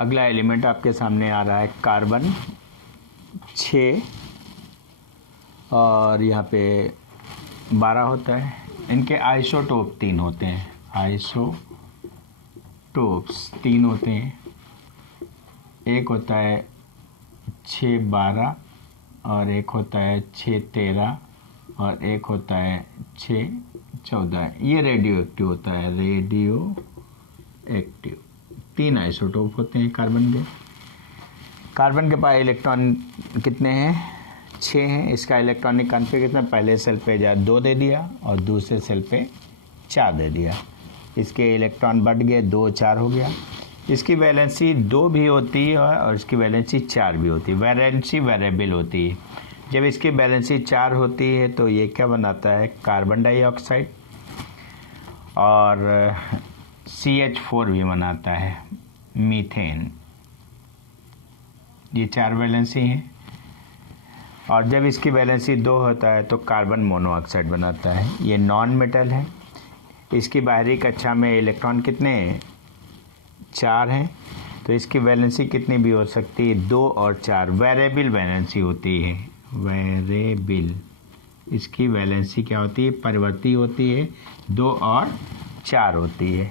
अगला एलिमेंट आपके सामने आ रहा है कार्बन 6 और यहाँ पे 12 होता है। इनके आइसोटोप 3 होते हैं, आइसोटोप्स 3 होते हैं। एक होता है 6-12 और एक होता है 6-13 और एक होता है 6-14। ये रेडियो एक्टिव होता है, रेडियो एक्टिव। 3 आइसोटोप होते हैं कार्बन के। कार्बन के पास इलेक्ट्रॉन कितने हैं? 6 हैं। इसका इलेक्ट्रॉनिक कॉन्फ़िगरेशन पहले सेल पे 2 दे दिया और दूसरे सेल पे 4 दे दिया। इसके इलेक्ट्रॉन बढ़ गए, 2 4 हो गया। इसकी वैलेंसी 2 भी होती है और इसकी वैलेंसी 4 भी होती है। वैलेंसी वेरिएबल होती है। जब इसकी वैलेंसी 4 होती है तो ये क्या बनाता है? कार्बन डाइऑक्साइड और CH4 भी बनाता है, मीथेन। ये 4 वैलेंसी हैं। और जब इसकी वैलेंसी 2 होता है तो कार्बन मोनोऑक्साइड बनाता है। ये नॉन मेटल है। इसकी बाहरी कक्षा में इलेक्ट्रॉन कितने हैं? 4 हैं। तो इसकी वैलेंसी कितनी भी हो सकती है? 2 और 4। वेरिएबल वैलेंसी होती है, वेरिएबल। इसकी वैलेंसी क्या होती है? परिवर्ती होती है। 2 और 4 होती है।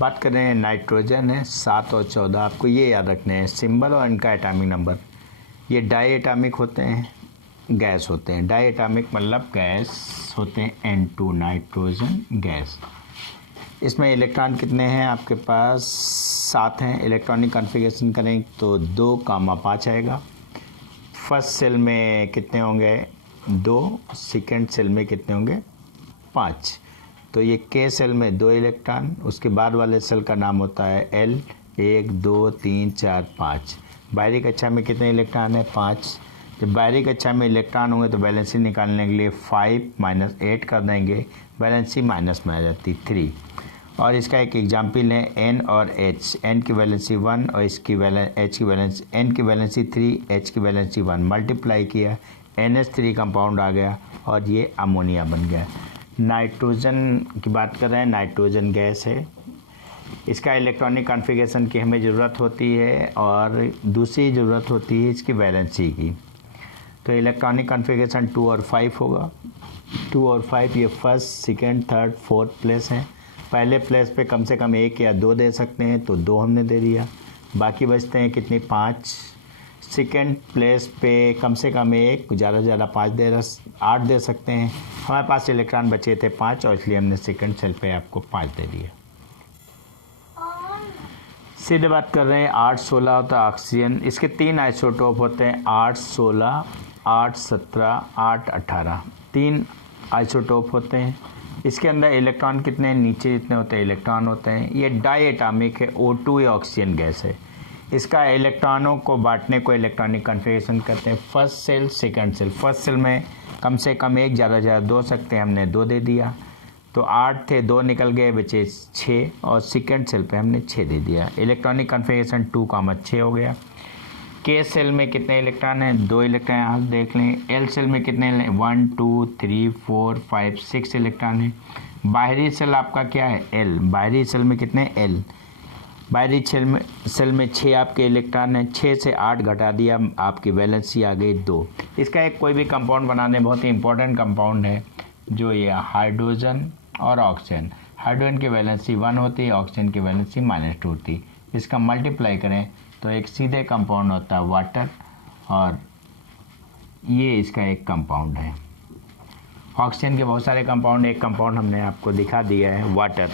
बात कर रहे हैं नाइट्रोजन है 7 और 14। आपको ये याद रखने हैं सिंबल और इनका एटॉमिक नंबर। ये डाई एटॉमिक होते हैं, गैस होते हैं। डाई एटॉमिक मतलब गैस होते हैं, N2 नाइट्रोजन गैस। इसमें इलेक्ट्रॉन कितने हैं आपके पास? 7 हैं। इलेक्ट्रॉनिक कॉन्फ़िगरेशन करें तो 2,5 आएगा। फर्स्ट सेल में कितने होंगे? 2। सेकेंड सेल में कितने होंगे? 5। तो ये K सेल में 2 इलेक्ट्रॉन। उसके बाद वाले सेल का नाम होता है L। 1 2 3 4 5। बाहरी कक्षा में कितने इलेक्ट्रॉन है? 5। जब बाहरी कक्षा में इलेक्ट्रॉन होंगे तो वैलेंसी निकालने के लिए 5 - 8 कर देंगे। वैलेंसी माइनस में आ जाती 3। और इसका एक एग्जाम्पल है N और H। N की वैलेंसी 1 और इसकी H की वैलेंसी, N की वैलेंसी 3, H की वैलेंसी 1। मल्टीप्लाई किया, NH3 कंपाउंड आ गया और ये अमोनिया बन गया। नाइट्रोजन की बात कर रहे हैं, नाइट्रोजन गैस है। इसका इलेक्ट्रॉनिक कॉन्फ़िगरेशन की हमें ज़रूरत होती है और दूसरी ज़रूरत होती है इसकी वैलेंसी की। तो इलेक्ट्रॉनिक कॉन्फ़िगरेशन 2 और 5 होगा। 2 और 5 ये first, second, third, fourth place है। पहले प्लेस पे कम से कम 1 या 2 दे सकते हैं, तो 2 हमने दे दिया। बाकी बचते हैं कितनी? 5। सेकेंड प्लेस पे कम से कम 1, ज़्यादा से ज़्यादा 5 8 दे सकते हैं। हमारे पास इलेक्ट्रॉन बचे थे 5 और इसलिए हमने सेकेंड सेल पे आपको 5 दे दिया। सीधे बात कर रहे हैं 8-16 होता है ऑक्सीजन। इसके 3 आइसोटोप होते हैं, 8-16, 8-17, 8-18। 3 आइसोटोप होते हैं। इसके अंदर इलेक्ट्रॉन कितने? नीचे जितने होते हैं इलेक्ट्रॉन होते हैं। ये डाई एटॉमिक है, O2 या ऑक्सीजन गैस है। इसका इलेक्ट्रॉनों को बांटने को इलेक्ट्रॉनिक कॉन्फ़िगरेशन कहते हैं। First cell, second cell. First cell में कम से कम 1, ज़्यादा से ज़्यादा 2 सकते हैं, हमने 2 दे दिया। तो 8 थे, 2 निकल गए, बचे 6 और सेकंड सेल पे हमने 6 दे दिया। इलेक्ट्रॉनिक कॉन्फ़िगरेशन 2,6 हो गया। K सेल में कितने इलेक्ट्रॉन हैं? 2 इलेक्ट्रॉन। आप देख लें। L सेल में कितने? 1 2 3 4 5 6 इलेक्ट्रॉन है। बाहरी सेल आपका क्या है? L। बाहरी सेल में कितने? L। बाहरी सेल में 6 आपके इलेक्ट्रॉन हैं। 6 से 8 घटा दिया, आपकी वैलेंसी आ गई 2। इसका एक कोई भी कंपाउंड बनाने बहुत ही इंपॉर्टेंट कंपाउंड है, जो ये हाइड्रोजन और ऑक्सीजन। हाइड्रोजन की वैलेंसी 1 होती है, ऑक्सीजन की वैलेंसी -2 होती है। इसका मल्टीप्लाई करें तो एक सीधे कंपाउंड होता है वाटर, और ये इसका एक कंपाउंड है। ऑक्सीजन के बहुत सारे कंपाउंड, एक कंपाउंड हमने आपको दिखा दिया है, वाटर।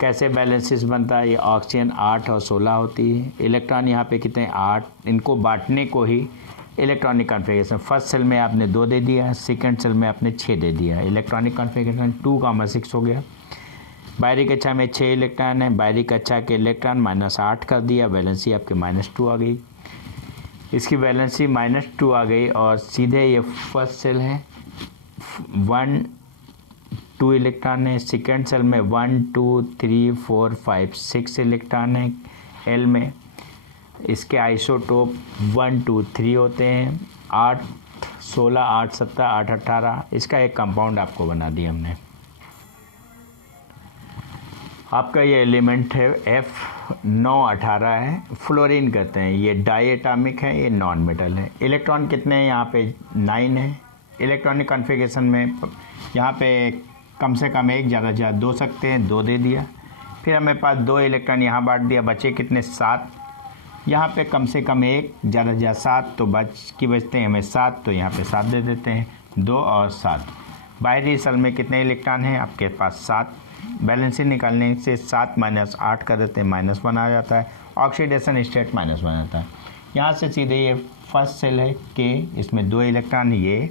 कैसे बैलेंसिस बनता है? ये ऑक्सीजन 8 और 16 होती है। इलेक्ट्रॉन यहाँ पे कितने? 8। इनको बांटने को ही इलेक्ट्रॉनिक कॉन्फ़िगरेशन। फर्स्ट सेल में आपने 2 दे दिया, सेकंड सेल में आपने 6 दे दिया। इलेक्ट्रॉनिक कॉन्फ़िगरेशन 2,6 हो गया। बाहरी कक्षा में 6 इलेक्ट्रॉन है। बाहरी कक्षा के इलेक्ट्रॉन -8 कर दिया, वैलेंसी आपके -2 आ गई। इसकी वैलेंसी -2 आ गई और सीधे ये फर्स्ट सेल है, 1 2 इलेक्ट्रॉन है। सेकेंड सेल में 1 2 3 4 5 6 इलेक्ट्रॉन है एल में। इसके आइसोटोप 1 2 3 होते हैं। 8 16 8 17 8 18। इसका एक कंपाउंड आपको बना दिया हमने। आपका ये एलिमेंट है F918 है, फ्लोरीन कहते हैं। ये डाई एटॉमिक है, ये नॉन मेटल है। इलेक्ट्रॉन कितने हैं यहाँ पे 9 है। इलेक्ट्रॉनिक कॉन्फ़िगरेशन में यहाँ पे कम से कम एक, ज़्यादा से ज़्यादा 2 सकते हैं, 2 दे दिया। फिर हमें पास 2 इलेक्ट्रॉन यहाँ बांट दिया, बचे कितने 7। यहाँ पे कम से कम एक, ज़्यादा से ज़्यादा 7, तो बचते हैं हमें 7, तो यहाँ पे 7 दे देते हैं, 2 और 7। बाहरी सेल में कितने इलेक्ट्रॉन हैं आपके पास 7। बैलेंसिंग निकालने से 7 - 8 कर देते हैं, -1 आ जाता है। ऑक्सीडेशन स्टेट -1 आता है। यहाँ से सीधे ये फर्स्ट सेल है के, इसमें 2 इलेक्ट्रॉन ये,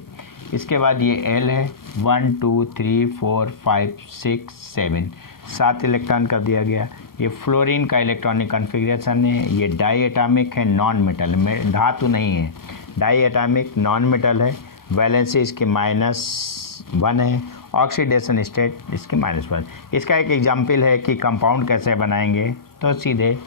इसके बाद ये एल है 1 2 3 4 5 6 7, 7 इलेक्ट्रॉन कर दिया गया। ये फ्लोरीन का इलेक्ट्रॉनिक कॉन्फ़िगरेशन है। ये डाई एटॉमिक है, नॉन मेटल में, धातु नहीं है, डाई एटॉमिक नॉन मेटल है। वैलेंसी इसके -1 है। ऑक्सीडेशन स्टेट इसके -1। इसका एक एग्जाम्पल है कि कंपाउंड कैसे बनाएंगे। तो सीधे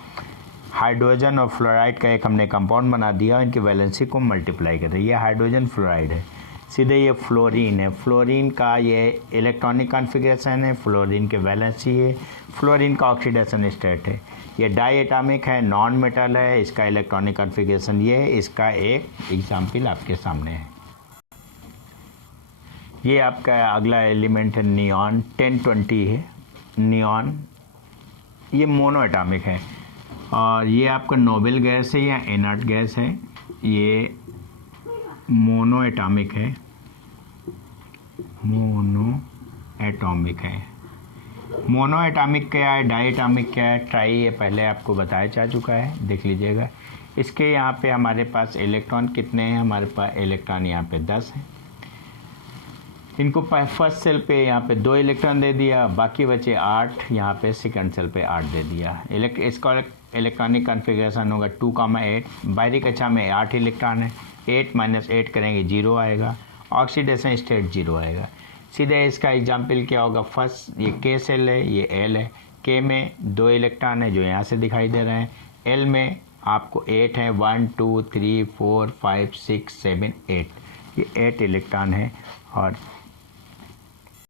हाइड्रोजन और फ्लोराइड का एक हमने कंपाउंड बना दिया, इनकी वैलेंसी को मल्टीप्लाई कर दिया। ये हाइड्रोजन फ्लोराइड है। सीधे ये फ्लोरीन है, फ्लोरीन का ये इलेक्ट्रॉनिक कॉन्फ़िगरेशन है, फ्लोरीन के वैलेंसी है, फ्लोरीन का ऑक्सीडेशन स्टेट है। ये डाई एटॉमिक है, नॉन मेटल है, इसका इलेक्ट्रॉनिक कॉन्फ़िगरेशन ये है। इसका एक एग्जाम्पल आपके सामने है। ये आपका अगला एलिमेंट है नियॉन, 1020 है। नियॉन ये मोनो एटॉमिक है और ये आपका नोबल गैस है या इनर्ट गैस है। ये मोनो एटॉमिक है, मोनो एटॉमिक है। मोनो एटॉमिक क्या है, डाई एटॉमिक क्या है, ट्राई, ये पहले आपको बताया जा चुका है, देख लीजिएगा। इसके यहाँ पे हमारे पास इलेक्ट्रॉन कितने हैं, हमारे पास इलेक्ट्रॉन यहाँ पे 10 है। इनको फर्स्ट सेल पे यहाँ पे 2 इलेक्ट्रॉन दे दिया, बाकी बचे 8, यहाँ पे सेकंड सेल पे 8 दे दिया। इसका इलेक्ट्रॉनिक कॉन्फ़िगरेशन होगा 2,8। बाहरी कक्षा में 8 इलेक्ट्रॉन है, 8 - 8 करेंगे 0 आएगा। ऑक्सीडेशन स्टेट 0 आएगा। सीधे इसका एग्जाम्पल क्या होगा, फर्स्ट ये के सेल है, ये एल है। के में 2 इलेक्ट्रॉन है जो यहाँ से दिखाई दे रहे हैं। एल में आपको 8 है, 1 2 3 4 5 6 7 8, ये 8 इलेक्ट्रॉन है। और